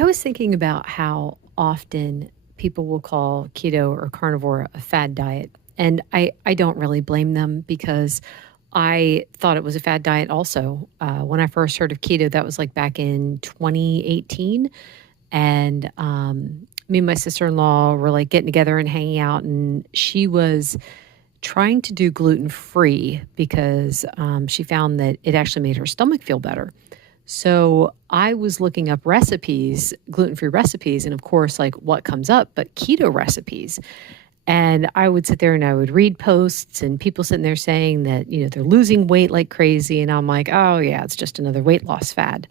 I was thinking about how often people will call keto or carnivore a fad diet. And I don't really blame them because I thought it was a fad diet also. When I first heard of keto, that was like back in 2018. And me and my sister in law were like getting together and hanging out, and she was trying to do gluten free because she found that it actually made her stomach feel better. So I was looking up recipes, gluten-free recipes, and of course, like what comes up, but keto recipes. And I would sit there and I would read posts and people sitting there saying that, they're losing weight like crazy. And I'm like, oh yeah, it's just another weight loss fad.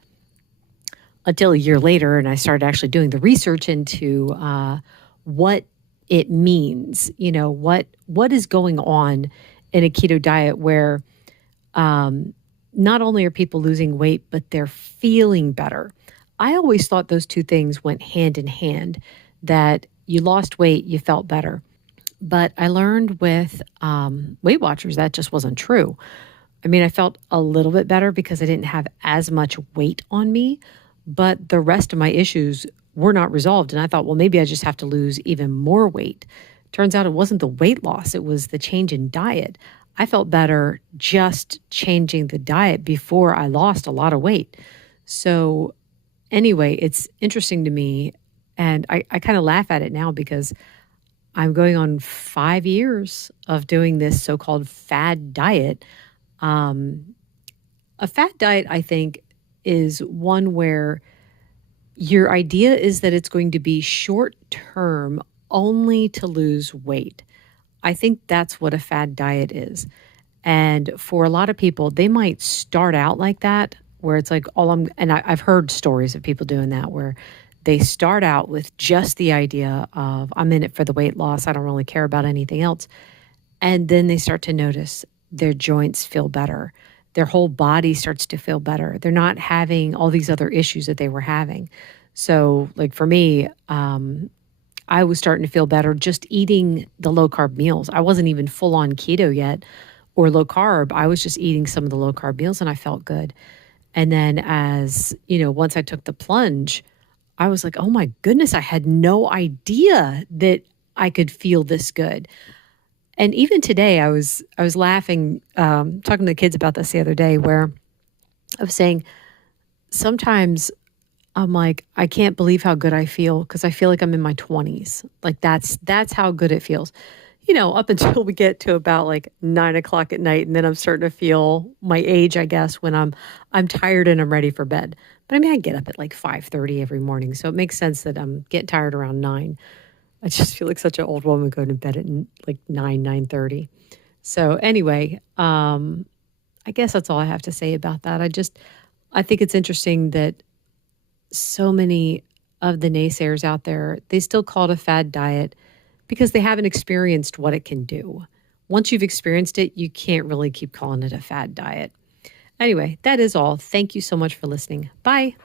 Until a year later, and I started actually doing the research into what it means, what is going on in a keto diet where not only are people losing weight, but they're feeling better. I always thought those two things went hand in hand, that you lost weight, you felt better. But I learned with Weight Watchers that just wasn't true. I mean, I felt a little bit better because I didn't have as much weight on me, but the rest of my issues were not resolved. And I thought, well, maybe I just have to lose even more weight. Turns out it wasn't the weight loss, it was the change in diet. I felt better just changing the diet before I lost a lot of weight. So anyway, it's interesting to me. And I kind of laugh at it now because I'm going on 5 years of doing this so-called fad diet. A fad diet, I think, is one where your idea is that it's going to be short term only to lose weight. I think that's what a fad diet is. And for a lot of people, they might start out like that, where it's like, I've heard stories of people doing that, where they start out with just the idea of, I'm in it for the weight loss, I don't really care about anything else. And then they start to notice their joints feel better. Their whole body starts to feel better. They're not having all these other issues that they were having. So like for me, I was starting to feel better just eating the low carb meals. I wasn't even full on keto yet or low carb. I was just eating some of the low carb meals and I felt good. And then once I took the plunge, I was like, oh my goodness, I had no idea that I could feel this good. And even today, I was laughing, talking to the kids about this the other day, where I was saying sometimes I'm like, I can't believe how good I feel because I feel like I'm in my 20s. Like that's how good it feels. Up until we get to about like 9 o'clock at night, and then I'm starting to feel my age, I guess, when I'm tired and I'm ready for bed. But I mean, I get up at like 5:30 every morning, so it makes sense that I'm getting tired around 9. I just feel like such an old woman going to bed at like 9:30. So anyway, I guess that's all I have to say about that. I think it's interesting that so many of the naysayers out there, they still call it a fad diet because they haven't experienced what it can do. Once you've experienced it, you can't really keep calling it a fad diet. Anyway, that is all. Thank you so much for listening. Bye.